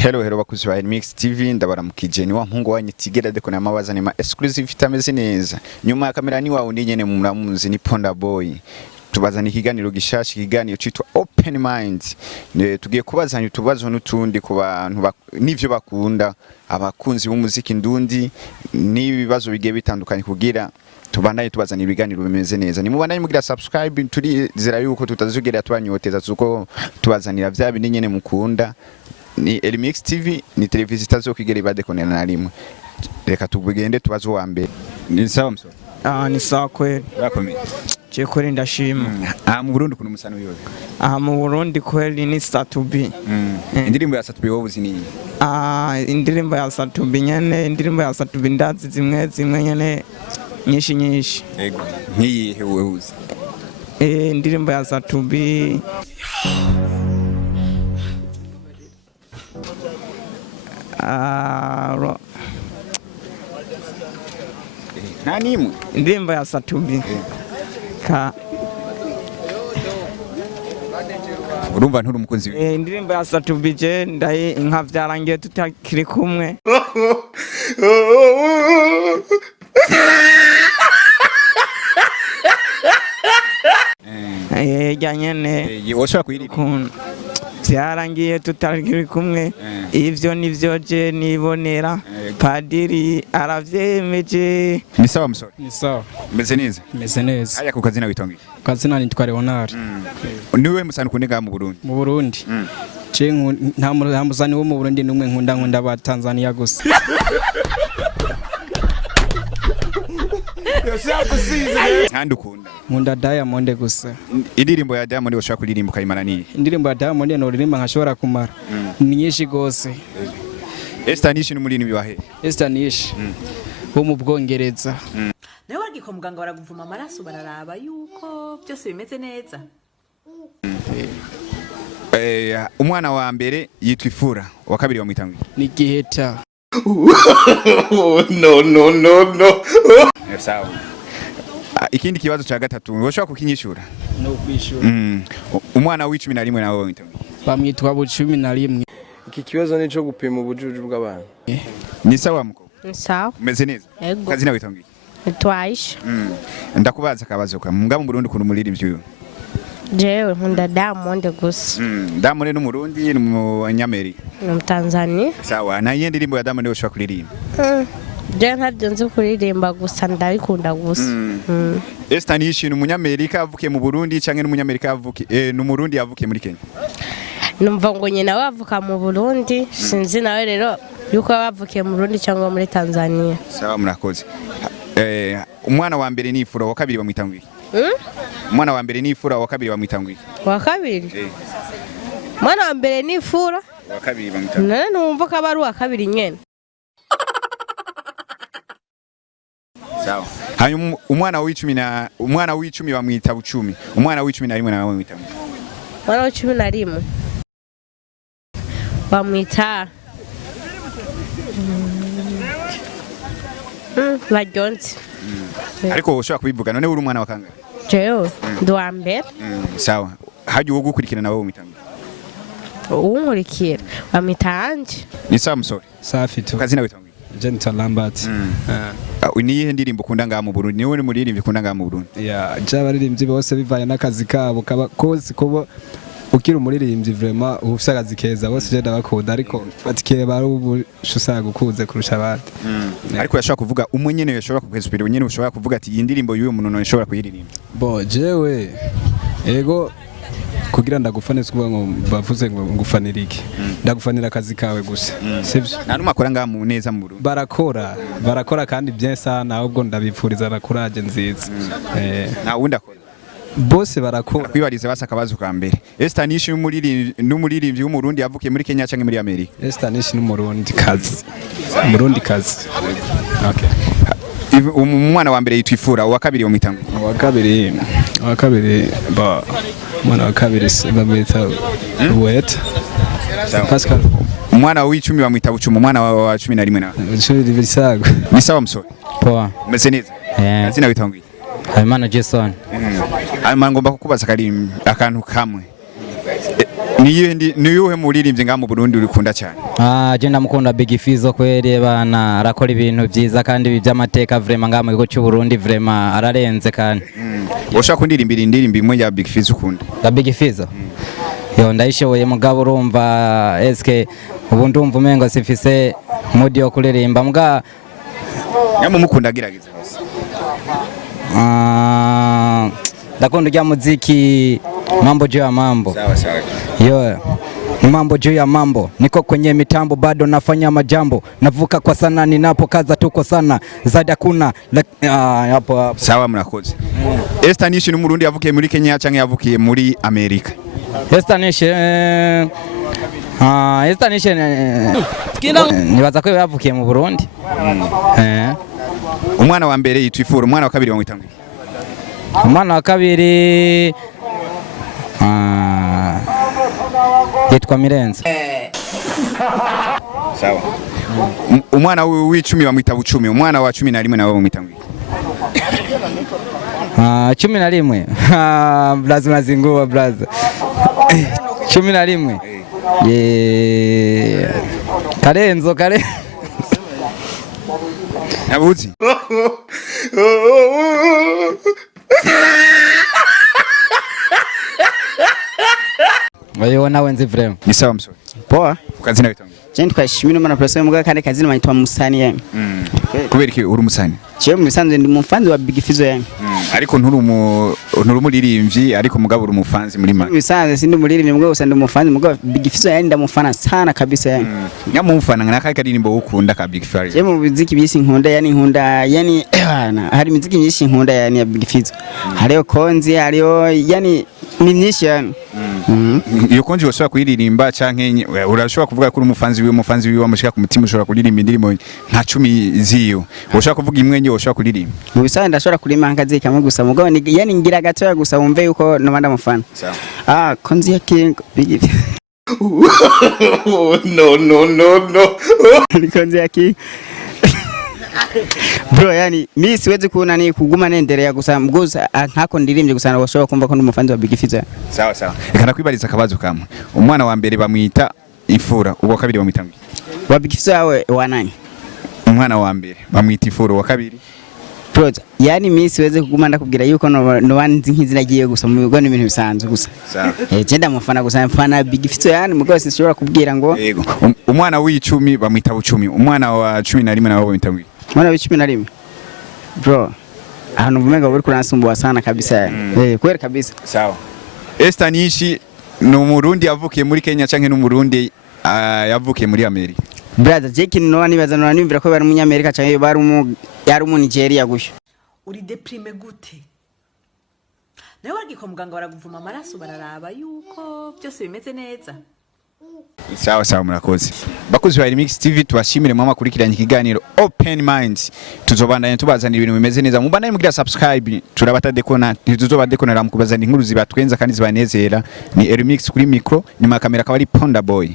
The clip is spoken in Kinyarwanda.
Hello bakuzi wa Elymix TV ndabaramukije ni wa mpungu wanyu tigera deko na mawaza ni ma exclusive tameze neza nyuma ya kamera ni wawe nyene muramuzi ni Ponda Boy tubazana ikiganiro gishasha ikiganiro citwa Open Mind tugiye kubazanya utubazo n'utundi ku bantu nivyo bakunda abakunzi b'umuziki ndundi n'ibibazo bigiye bitandukanye kugira tubandanye tubazana ibiganiro bimeze neza ni mubandanye mugira subscribe turi zira yuko tutazugera twanyoteza zuko tubazanira vya bindi nyene mukunda ni Elymix TV ni televiziyo itazokigera ibadekonera na rimwe reka tubugende tubazo wa mbere ni sawa mso ni sawa kweli urakomeye je kweli ndashima mu Burundi kuno musano yoyo mu Burundi kweli ni Satubi indirimbo ya Satubi wowe uzi ni indirimbo ya Satubi nyene indirimbo ya Satubi ndazi zimwe nyene nyinshi yego nkiyihe wowe uzi indirimbo ya Satubi nani imwe indirimbo ya Satubi ka urumva nturi umukunzi indirimbo ya Satubi je ndayi inka vyarangiye tutakiri kumwe nyene woshobora kuyiririmba vyarangiye tutakiri kumwe ivyo nivyo je nibonera padiri aravyemeje ni sawa msore ni sawa meze neza aya ku kazina witongi kazina nitwa Leonard niwe musana kunega mu Burundi je nta muzani wo mu Burundi numwe nkunda ba Tanzania gusa nkunda Diamond gusa indirimbo ya Diamond woshaka kuririmba kayimana ni indirimbo ya Diamond no ririmba nkashobora kumara ni nyinshi gose Estanish ni muri biwahe Estanish wo mu Bwongereza nawe waragiko muganga baraguvuma amaraso bararaba yuko byose bimeze neza umwana wa mbere yitwa Ifura wa kabiri bamwitanga ni Giheta no sawa ikindi kibazo cha gatatu woshaka kukinyishura no kwishura umwana w'11 nawe bamwitanga bamwitwa bu11 iki kibazo nico gupima ubujuju bw'abantu ni sawa mko ni sawa umeze neza kazina witongi Twaisha ndakubaza akabazo ka mbwa mu Burundi kuno muririmbyi jewe nkunda Diamond gusa Diamond ni Murundi ni Munyamerika ni Tanzania sawa na yindi ndirimbo ya Diamond woshaka kuririmba je ntabyo nzi kuririmba gusa ndabikunda gusa Estanish ni Munyamerika avukiye mu Burundi canke ni Munyamerika avukiye ni Murundi yavukiye muri Kenya numva ngo nyina wavuka mu Burundi sinzi nawe rero yuko bavukiye mu Burundi cyangwa muri Tanzania sawa murakoze umwana wa mbere ni Ifura wa kabiri bamwitangwiye umwana wa mbere ni Ifura wa kabiri bamwitangwiye wa kabiri mwana wa mbere ni Ifura wa kabiri bamwitangwiye none numva ko ari wa kabiri nyene sawa hanyuma umwana w'10 bamwita Bucumi umwana w'11 nawe bamwitangwiye mwana w'11 bamwita Bajonzi ariko woshaka kubivuga none uri umwana wa kangahe jewe ndwa mbere sawa haje wo gukurikirana nawe bamwitangwiye uwunkurikira bamwitanje ni sawa musore safi tu kazina witangwiye je nitwa Lambert niyihe ndirimbo ukunda ngaha mu Burundi niwe muririmbyi ukunda ngaha mu Burundi je abaririmbyi bose bivanye n'akazi kabo kozi kubo ukiri umuririmbyi vraiment ufite akazi keza bose je ndabakunda ariko batikeye bari ubushusaga gukuze kurusha abandi ariko yashaka kuvuga umwe nyene yashobora kukwespira nyene ushobora kuvuga ati iyi ndirimbo y'uyu muntu no yashobora kuyiririmba bo jewe ego kugira ndagufane kuvuga ngo bavuze ngo ngufanira iki ndagufanira akazi kawe gusa sivyo nta numakora ngaha mu neza mu Burundi barakora kandi bien sana ahubwo ndabipfuriza na courage nziza nta wundi akora bose barakora kwibariza basa akabazo ka mbere Estanish n'umuririmbyi w'umurundi yavukiye muri Kenya canke muri Amerika Estanish n'umurundi kazi okay umwana wa mbere yitwa Ifura wa kabiri bamwitanga wa kabiri ba mwana wa kabiri bamwita Wet Pascal umwana w'10 bamwita Bucumi umwana wa 11 nawe bisago ni sawa msore poa umeze neza kazina witangwiye Habimana Jason ngomba kukubaza akantu kamwe niyuhe muririmbyi nga mu Burundi urikunda cyane? Je ndamukunda Big Fizzo kweri bana arakora ibintu byiza kandi by'amateka vraiment nga mu gihugu cy'u Burundi vraiment ararenze kandi. Ushaka kundirimbira indirimbo imwe ya Big Fizzo ukunda? Ya Big Fizzo. Yo ndayishoboye mugabo urumva eske ubu ndumva umengo sifise mudi yo kuririmba mbwa nyamwe mukunda gerageza hose. Ndakunda ujya muziki mambo juu ya mambo. Sawa sawa. Yo. Mambo juu ya mambo, niko kwenye mitambo bado nafanya majambo, navuka kwa sana ninapokaza tuko sana zaidi hakuna hapo. Sawa Murakoze. Elymix ni Murundi yavukiye muri Kenya cyangwa yavukiye muri Amerika? Elymix nibaza ko yavukiye mu Burundi. Umwana wa mbere yitwa Ifuro, umwana wa kabiri bamwita ngiki? Umwana wa kabiri yitwa Mirenzo. Sawa. Umwana w'icumi bamwita Bucumi, umwana wa 11 nawe bamwita ngiki? 11 blaza unazingua blaza 11 Karenzo Nabuzi. Wewe nawe nzi vraiment. Ni sawa msori. Poa. Ukazina witangu. Jendi kwa shimino mana professor mugaka kandi kazina manitwa Musani yeme. Kubera iki uri Musani? Je musanze ndi mufanzi wa Big Fizzo yeme. Ariko nturi umuririmbyi ariko mugabo uri umufanzi muri make. Musanze sindi umuririmbyi mugabo usandi umufanzi mugabo Big Fizzo yeme ndamufana sana kabisa yeme. Nyamufana naka karirimbo ukunda ka Big Fizzo. Je mu biziki byisi nkunda yani hari miziki myinshi nkunda yani ya Big Fizzo. Hariyo konzi hariyo yani ni myinshi yani. Iyo konji washobora kuyiririmba canke urashobora kuvuga ko uri umufanzi wiwe amushika ku mutima ushobora kuririmba indirimbo nka 10 ziyo. Ushobora kuvuga imwe nyo ushobora kuririmba. Mu bisanzwe ndashobora kuririmba nkazi kamwe gusa mugabo ni yani ngira gatoya gusa wumve yuko nobanda mufana. Sawa. Konzi ya King Big No. Konzi ya King. Bro yani mimi siwezi kuona ni kuguma nendelea gusa mguza ntako ndirimbye gusa nabashobora kumva ko ndumufanzi wa Big Fizzo. Sawa sawa. Reka nakwibariza akabazo kamwe. Umwana wa mbere bamwita Ifura, uwa kabiri bamwita ngiki? Wa Big Fizzo yawe wa nani? Umwana wa mbere bamwita Ifura, uwa kabiri? Bro yani mimi siwezi kuguma ndakubwira yuko no wanzi nkizina giye gusa mu bigo n'ibintu bisanzwe gusa. Sawa. Jenda mufana gusa mfana Big Fizzo yani mugabo sinshobora kubwira ngo yego. Umwana w'icumi bamwita Bucumi, umwana wa 11 nawe bamwita ngiki? Mwana w11 bro ahantu vumenga buri kuransumbuwa sana kabisa kweli kabisa. Sawa. Elymix ni Umurundi yavukiye muri Kenya canke n'Umurundi yavukiye muri Amerika? Brother Jake no nibaza no nimvira ko bari mu Amerika canke bari mu Nigeria gusho. Uri deprime gute? Nawe waragiko muganga baraguvuma amaraso bararaba yuko byose bimeze neza. Sawa sawa Murakoze. Bakunzi ba Elymix TV tubashimire mama kurikiranye ikiganiro Open Minds. Tuzobandanya tubazanira ibintu bimeze neza. Mubandanye mugira subscribe. Turabatadekona tuzobadekonera mukubazanira inkuru zibatwenza kandi zibanezera. Ni Elymix kuri micro, nyuma ya kamera akaba ari Ponda Boy.